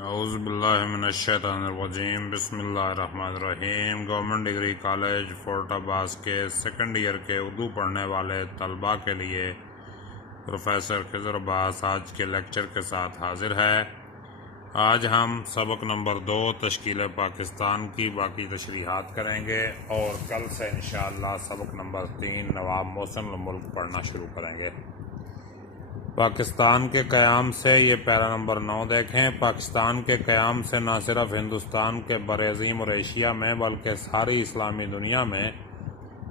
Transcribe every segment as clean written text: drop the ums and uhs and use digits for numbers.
اعوذ باللہ من الشیطان الرجیم بسم اللہ الرحمن الرحیم۔ گورنمنٹ ڈگری کالج فورٹ عباس کے سیکنڈ ایئر کے اردو پڑھنے والے طلباء کے لیے پروفیسر خضر عباس آج کے لیکچر کے ساتھ حاضر ہے۔ آج ہم سبق نمبر 2 تشکیل پاکستان کی باقی تشریحات کریں گے اور کل سے انشاءاللہ سبق نمبر 3 نواب محسن الملک پڑھنا شروع کریں گے۔ پاکستان کے قیام سے، یہ پیرا نمبر 9 دیکھیں۔ پاکستان کے قیام سے نہ صرف ہندوستان کے برعظیم اور ایشیا میں بلکہ ساری اسلامی دنیا میں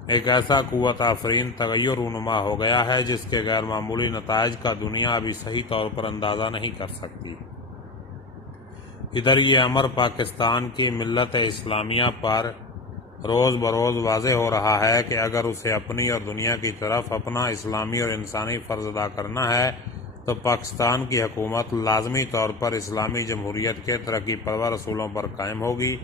ایک ایسا قوت آفرین تغیر رونما ہو گیا ہے جس کے غیر معمولی نتائج کا دنیا ابھی صحیح طور پر اندازہ نہیں کر سکتی۔ ادھر یہ امر پاکستان کی ملت اسلامیہ پر روز بروز واضح ہو رہا ہے کہ اگر اسے اپنی اور دنیا کی طرف اپنا اسلامی اور انسانی فرض ادا کرنا ہے تو پاکستان کی حکومت لازمی طور پر اسلامی جمہوریت کے ترقی پرور اصولوں پر قائم ہوگی،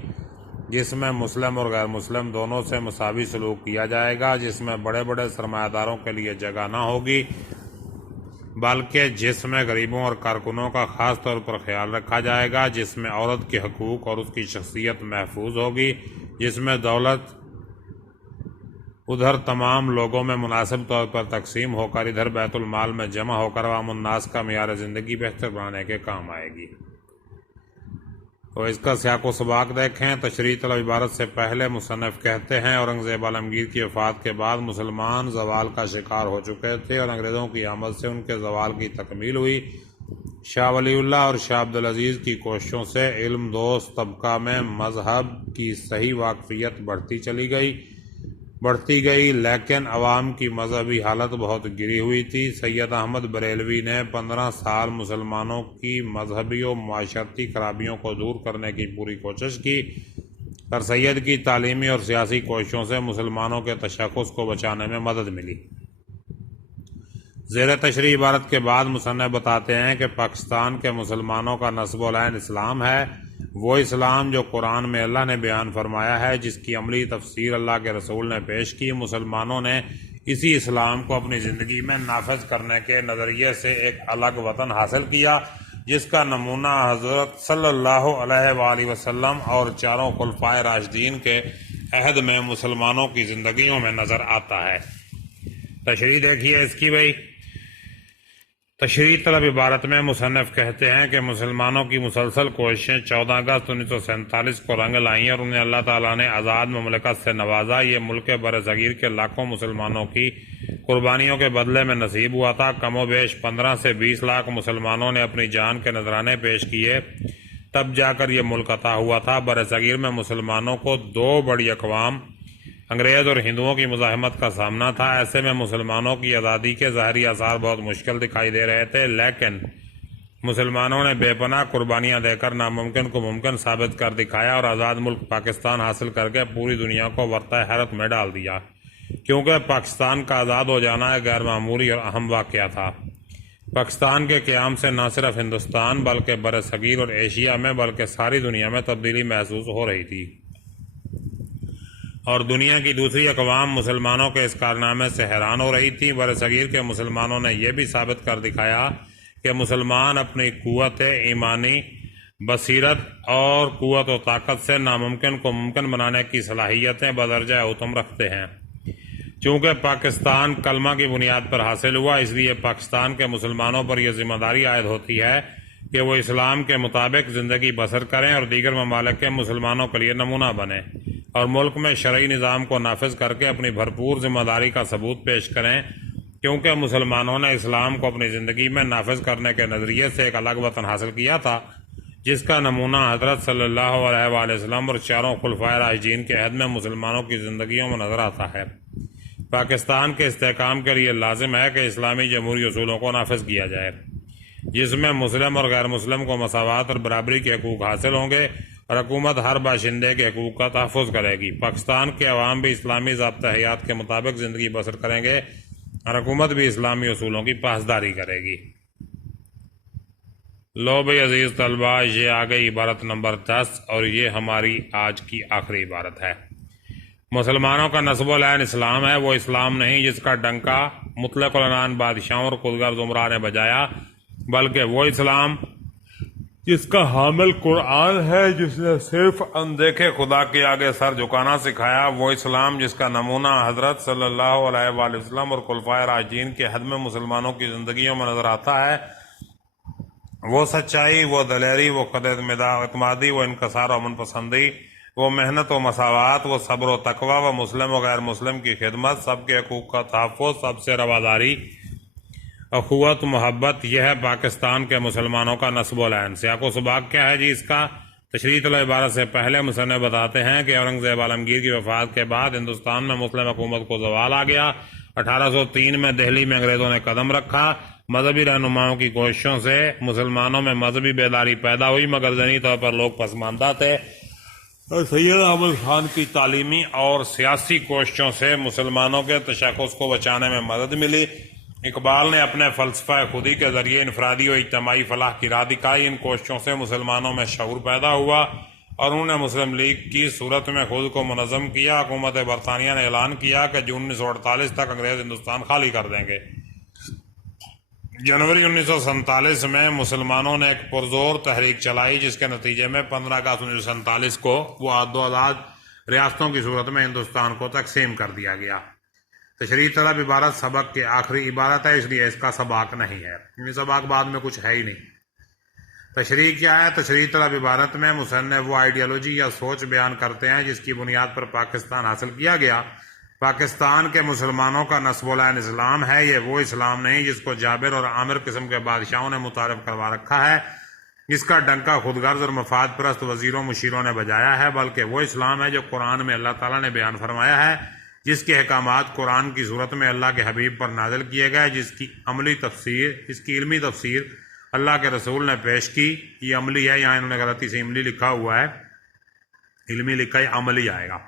جس میں مسلم اور غیر مسلم دونوں سے مساوی سلوک کیا جائے گا، جس میں بڑے بڑے سرمایہ داروں کے لیے جگہ نہ ہوگی بلکہ جس میں غریبوں اور کارکنوں کا خاص طور پر خیال رکھا جائے گا، جس میں عورت کے حقوق اور اس کی شخصیت محفوظ ہوگی، جس میں دولت ادھر تمام لوگوں میں مناسب طور پر تقسیم ہو کر ادھر بیت المال میں جمع ہو کر عوام الناس کا معیار زندگی بہتر بنانے کے کام آئے گی۔ تو اس کا سیاق و سباق دیکھیں۔ تشریح طلب عبارت سے پہلے مصنف کہتے ہیں اورنگزیب عالمگیر کی وفات کے بعد مسلمان زوال کا شکار ہو چکے تھے اور انگریزوں کی آمد سے ان کے زوال کی تکمیل ہوئی۔ شاہ ولی اللہ اور شاہ عبدالعزیز کی کوششوں سے علم دوست طبقہ میں مذہب کی صحیح واقفیت بڑھتی گئی لیکن عوام کی مذہبی حالت بہت گری ہوئی تھی۔ سید احمد بریلوی نے 15 سال مسلمانوں کی مذہبی و معاشرتی خرابیوں کو دور کرنے کی پوری کوشش کی، پر سید کی تعلیمی اور سیاسی کوششوں سے مسلمانوں کے تشخص کو بچانے میں مدد ملی۔ زیر تشریح عبارت کے بعد مصنف بتاتے ہیں کہ پاکستان کے مسلمانوں کا نسب العین اسلام ہے، وہ اسلام جو قرآن میں اللہ نے بیان فرمایا ہے، جس کی عملی تفسیر اللہ کے رسول نے پیش کی۔ مسلمانوں نے اسی اسلام کو اپنی زندگی میں نافذ کرنے کے نظریے سے ایک الگ وطن حاصل کیا، جس کا نمونہ حضرت صلی اللہ علیہ وآلہ وسلم اور چاروں خلفائے راشدین کے عہد میں مسلمانوں کی زندگیوں میں نظر آتا ہے۔ تشریح دیکھیے اس کی بھائی۔ تشریح طلب عبارت میں مصنف کہتے ہیں کہ مسلمانوں کی مسلسل کوششیں 14 اگست 1947 کو رنگ لائیں اور انہیں اللہ تعالیٰ نے آزاد مملکت سے نوازا۔ یہ ملک برصغیر کے لاکھوں مسلمانوں کی قربانیوں کے بدلے میں نصیب ہوا تھا۔ کم و بیش 15 سے 20 لاکھ مسلمانوں نے اپنی جان کے نذرانے پیش کیے، تب جا کر یہ ملک عطا ہوا تھا۔ برصغیر میں مسلمانوں کو 2 بڑی اقوام انگریز اور ہندوؤں کی مزاحمت کا سامنا تھا۔ ایسے میں مسلمانوں کی آزادی کے ظاہری آثار بہت مشکل دکھائی دے رہے تھے، لیکن مسلمانوں نے بے پناہ قربانیاں دے کر ناممکن کو ممکن ثابت کر دکھایا اور آزاد ملک پاکستان حاصل کر کے پوری دنیا کو ورطہ حیرت میں ڈال دیا، کیونکہ پاکستان کا آزاد ہو جانا ایک غیر معمولی اور اہم واقعہ تھا۔ پاکستان کے قیام سے نہ صرف ہندوستان بلکہ برصغیر اور ایشیا میں بلکہ ساری دنیا میں تبدیلی محسوس ہو رہی تھی، اور دنیا کی دوسری اقوام مسلمانوں کے اس کارنامے سے حیران ہو رہی تھی۔ برصغیر کے مسلمانوں نے یہ بھی ثابت کر دکھایا کہ مسلمان اپنی قوت ایمانی، بصیرت اور قوت و طاقت سے ناممکن کو ممکن بنانے کی صلاحیتیں بدرجہ اتم رکھتے ہیں۔ چونکہ پاکستان کلمہ کی بنیاد پر حاصل ہوا، اس لیے پاکستان کے مسلمانوں پر یہ ذمہ داری عائد ہوتی ہے کہ وہ اسلام کے مطابق زندگی بسر کریں اور دیگر ممالک کے مسلمانوں کے لیے نمونہ بنیں اور ملک میں شرعی نظام کو نافذ کر کے اپنی بھرپور ذمہ داری کا ثبوت پیش کریں، کیونکہ مسلمانوں نے اسلام کو اپنی زندگی میں نافذ کرنے کے نظریے سے ایک الگ وطن حاصل کیا تھا، جس کا نمونہ حضرت صلی اللہ علیہ وآلہ وسلم اور چاروں خلفائے راشدین کے عہد میں مسلمانوں کی زندگیوں میں نظر آتا ہے۔ پاکستان کے استحکام کے لیے لازم ہے کہ اسلامی جمہوری اصولوں کو نافذ کیا جائے، جس میں مسلم اور غیر مسلم کو مساوات اور برابری کے حقوق حاصل ہوں گے اور حکومت ہر باشندے کے حقوق کا تحفظ کرے گی۔ پاکستان کے عوام بھی اسلامی ضابطہ حیات کے مطابق زندگی بسر کریں گے اور حکومت بھی اسلامی اصولوں کی پاسداری کرے گی۔ لو بھائی عزیز طلباء، یہ آ گئی عبارت نمبر 10 اور یہ ہماری آج کی آخری عبارت ہے۔ مسلمانوں کا نسب العین اسلام ہے، وہ اسلام نہیں جس کا ڈنکا مطلق العنان بادشاہوں اور خودغرض عمرا نے بجایا، بلکہ وہ اسلام جس کا حامل قرآن ہے، جس نے صرف اندیکھے خدا کے آگے سر جھکانا سکھایا، وہ اسلام جس کا نمونہ حضرت صلی اللہ علیہ وآلہ وسلم اور خلفائے راشدین کے حد میں مسلمانوں کی زندگیوں میں نظر آتا ہے، وہ سچائی، وہ دلیری، وہ خود اعتمادی، وہ انکسار و امن پسندی، وہ محنت و مساوات، وہ صبر و تقوی، وہ مسلم و غیر مسلم کی خدمت، سب کے حقوق کا تحفظ، سب سے رواداری، اخوت، محبت، یہ ہے پاکستان کے مسلمانوں کا نصب العین۔ سیاق و سباق کیا ہے جی اس کا؟ تشریح طلب عبارت سے پہلے مصنف بتاتے ہیں کہ اورنگزیب عالمگیر کی وفات کے بعد ہندوستان میں مسلم حکومت کو زوال آ گیا۔ 1803 میں دہلی میں انگریزوں نے قدم رکھا۔ مذہبی رہنماؤں کی کوششوں سے مسلمانوں میں مذہبی بیداری پیدا ہوئی، مگر ذہنی طور پر لوگ پسماندہ تھے، اور سید احمد خان کی تعلیمی اور سیاسی کوششوں سے مسلمانوں کے تشخص کو بچانے میں مدد ملی۔ اقبال نے اپنے فلسفہ خودی کے ذریعے انفرادی و اجتماعی فلاح کی راہ دکھائی۔ ان کوششوں سے مسلمانوں میں شعور پیدا ہوا اور انہوں نے مسلم لیگ کی صورت میں خود کو منظم کیا۔ حکومت برطانیہ نے اعلان کیا کہ جون 1948 تک انگریز ہندوستان خالی کر دیں گے۔ جنوری 1947 میں مسلمانوں نے ایک پرزور تحریک چلائی، جس کے نتیجے میں 15 اگست 1947 کو وہ دو آزاد ریاستوں کی صورت میں ہندوستان کو تقسیم کر دیا گیا۔ تشریح طلب عبارت سبق کی آخری عبارت ہے، اس لیے اس کا سباق نہیں ہے، یہ سباق بعد میں کچھ ہے ہی نہیں۔ تشریح کیا ہے؟ تشریح طلب عبارت میں مصنف وہ آئیڈیالوجی یا سوچ بیان کرتے ہیں جس کی بنیاد پر پاکستان حاصل کیا گیا۔ پاکستان کے مسلمانوں کا نصب العین اسلام ہے، یہ وہ اسلام نہیں جس کو جابر اور عامر قسم کے بادشاہوں نے متعارف کروا رکھا ہے، جس کا ڈنکا خود غرض اور مفاد پرست وزیروں مشیروں نے بجایا ہے، بلکہ وہ اسلام ہے جو قرآن میں اللہ تعالیٰ نے بیان فرمایا ہے، جس کے احکامات قرآن کی صورت میں اللہ کے حبیب پر نازل کیے گئے، جس کی علمی تفسیر اللہ کے رسول نے پیش کی۔ یہ عملی ہے، یہاں انہوں نے غلطی سے عملی لکھا ہوا ہے، علمی لکھا ہے، عملی آئے گا۔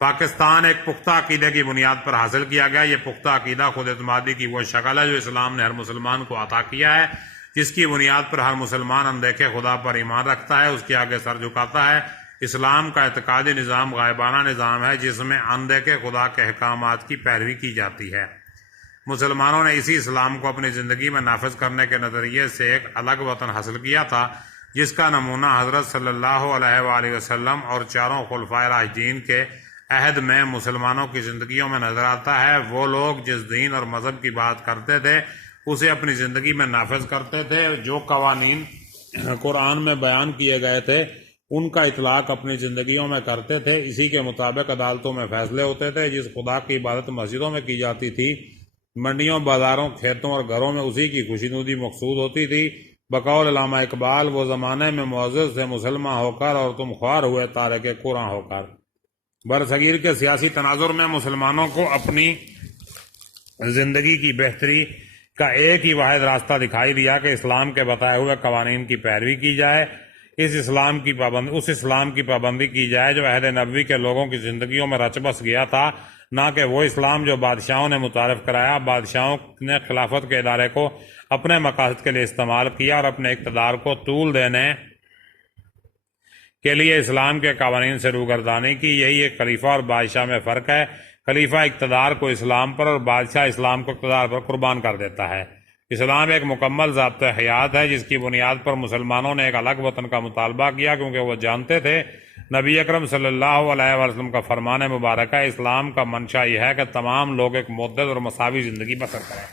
پاکستان ایک پختہ عقیدے کی بنیاد پر حاصل کیا گیا۔ یہ پختہ عقیدہ خود اعتمادی کی وہ شکل ہے جو اسلام نے ہر مسلمان کو عطا کیا ہے، جس کی بنیاد پر ہر مسلمان اندیکھے خدا پر ایمان رکھتا ہے، اس کے آگے سر جھکاتا ہے۔ اسلام کا اعتقادی نظام غائبانہ نظام ہے، جس میں اندیکھے خدا کے احکامات کی پیروی کی جاتی ہے۔ مسلمانوں نے اسی اسلام کو اپنی زندگی میں نافذ کرنے کے نظریے سے ایک الگ وطن حاصل کیا تھا، جس کا نمونہ حضرت صلی اللہ علیہ وآلہ وسلم اور چاروں خلفائے راشدین کے عہد میں مسلمانوں کی زندگیوں میں نظر آتا ہے۔ وہ لوگ جس دین اور مذہب کی بات کرتے تھے اسے اپنی زندگی میں نافذ کرتے تھے، جو قوانین قرآن میں بیان کیے گئے تھے ان کا اطلاق اپنی زندگیوں میں کرتے تھے، اسی کے مطابق عدالتوں میں فیصلے ہوتے تھے۔ جس خدا کی عبادت مسجدوں میں کی جاتی تھی، منڈیوں، بازاروں، کھیتوں اور گھروں میں اسی کی خوشنودی مقصود ہوتی تھی۔ بقول علامہ اقبال، وہ زمانے میں معزز تھے مسلمان ہو کر، اور تم خوار ہوئے تارک قرآن ہو کر۔ برصغیر کے سیاسی تناظر میں مسلمانوں کو اپنی زندگی کی بہتری کا ایک ہی واحد راستہ دکھائی دیا کہ اسلام کے بتائے ہوئے قوانین کی پیروی کی جائے، اس اسلام کی پابندی کی جائے جو عہد نبوی کے لوگوں کی زندگیوں میں رچ بس گیا تھا، نہ کہ وہ اسلام جو بادشاہوں نے متعارف کرایا۔ بادشاہوں نے خلافت کے ادارے کو اپنے مقاصد کے لیے استعمال کیا اور اپنے اقتدار کو طول دینے کے لیے اسلام کے قوانین سے روگردانی کی۔ یہی ایک خلیفہ اور بادشاہ میں فرق ہے۔ خلیفہ اقتدار کو اسلام پر اور بادشاہ اسلام کو اقتدار پر قربان کر دیتا ہے۔ اسلام ایک مکمل ضابطۂ حیات ہے، جس کی بنیاد پر مسلمانوں نے ایک الگ وطن کا مطالبہ کیا، کیونکہ وہ جانتے تھے نبی اکرم صلی اللہ علیہ وسلم کا فرمان مبارک ہے، اسلام کا منشا یہ ہے کہ تمام لوگ ایک متعدد اور مساوی زندگی بسر کریں۔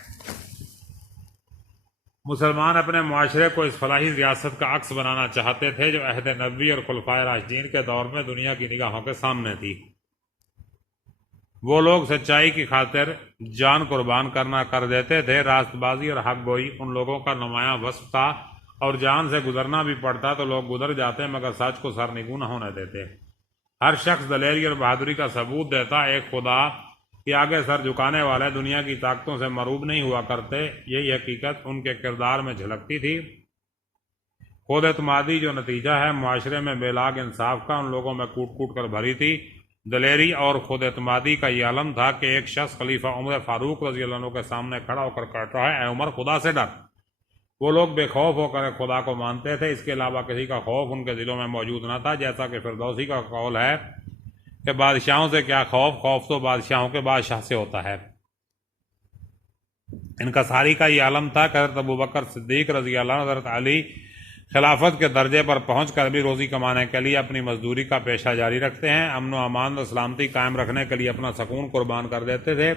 مسلمان اپنے معاشرے کو اس فلاحی ریاست کا عکس بنانا چاہتے تھے جو عہد نبوی اور خلفائے راشدین کے دور میں دنیا کی نگاہوں کے سامنے تھی۔ وہ لوگ سچائی کی خاطر جان قربان کرنا کر دیتے تھے۔ راست بازی اور حق گوئی ان لوگوں کا نمایاں وصف تھا، اور جان سے گزرنا بھی پڑتا تو لوگ گزر جاتے مگر سچ کو سرنگوں نہ ہونے دیتے۔ ہر شخص دلیری اور بہادری کا ثبوت دیتا۔ ایک خدا کے آگے سر جھکانے والے دنیا کی طاقتوں سے مرعوب نہیں ہوا کرتے، یہی حقیقت ان کے کردار میں جھلکتی تھی۔ خود اعتمادی جو نتیجہ ہے معاشرے میں بے لاگ انصاف کا، ان لوگوں میں کوٹ کوٹ کر بھری تھی۔ دلیری اور خود اعتمادی کا یہ علم تھا کہ ایک شخص خلیفہ عمر فاروق رضی اللہ عنہ کے سامنے کھڑا ہو کر کہتا ہے، اے عمر، خدا سے ڈر۔ وہ لوگ بے خوف ہو کر خدا کو مانتے تھے، اس کے علاوہ کسی کا خوف ان کے دلوں میں موجود نہ تھا، جیسا کہ فردوسی کا قول ہے کہ بادشاہوں سے کیا خوف، خوف تو بادشاہوں کے بادشاہ سے ہوتا ہے۔ ان کا ساری کا یہ عالم تھا کہ حضرت ابوبکر صدیق رضی اللہ عنہ، حضرت علی خلافت کے درجے پر پہنچ کر بھی روزی کمانے کے لیے اپنی مزدوری کا پیشہ جاری رکھتے ہیں، امن و امان و سلامتی قائم رکھنے کے لیے اپنا سکون قربان کر دیتے تھے،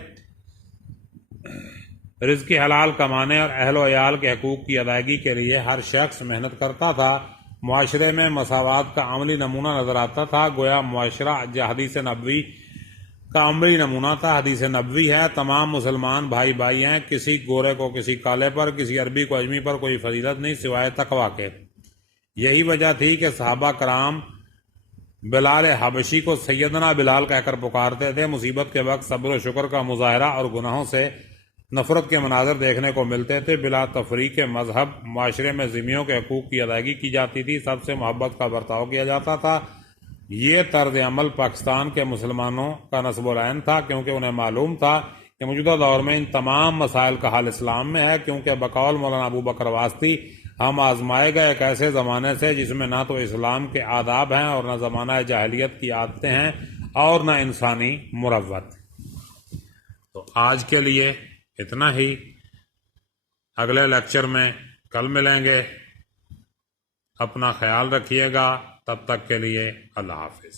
رزق حلال کمانے اور اہل و عیال کے حقوق کی ادائیگی کے لیے ہر شخص محنت کرتا تھا، معاشرے میں مساوات کا عملی نمونہ نظر آتا تھا، گویا معاشرہ حدیث نبوی کا عملی نمونہ تھا۔ حدیث نبوی ہے تمام مسلمان بھائی بھائی ہیں، کسی گورے کو کسی کالے پر، کسی عربی کو اجمی پر کوئی فضیلت نہیں سوائے تقویٰ کے۔ یہی وجہ تھی کہ صحابہ کرام بلال حبشی کو سیدنا بلال کہہ کر پکارتے تھے، مصیبت کے وقت صبر و شکر کا مظاہرہ اور گناہوں سے نفرت کے مناظر دیکھنے کو ملتے تھے، بلا تفریق مذہب معاشرے میں ذمیوں کے حقوق کی ادائیگی کی جاتی تھی، سب سے محبت کا برتاؤ کیا جاتا تھا۔ یہ طرز عمل پاکستان کے مسلمانوں کا نصب العین تھا، کیونکہ انہیں معلوم تھا کہ موجودہ دور میں ان تمام مسائل کا حل اسلام میں ہے، کیونکہ بقول مولانا ابو بکر واسطی ہم آزمائے گئے ایک ایسے زمانے سے جس میں نہ تو اسلام کے آداب ہیں اور نہ زمانہ جاہلیت کی عادتیں ہیں اور نہ انسانی مروت۔ تو آج کے لیے اتنا ہی، اگلے لیکچر میں کل ملیں گے، اپنا خیال رکھیے گا، تب تک کے لیے اللہ حافظ۔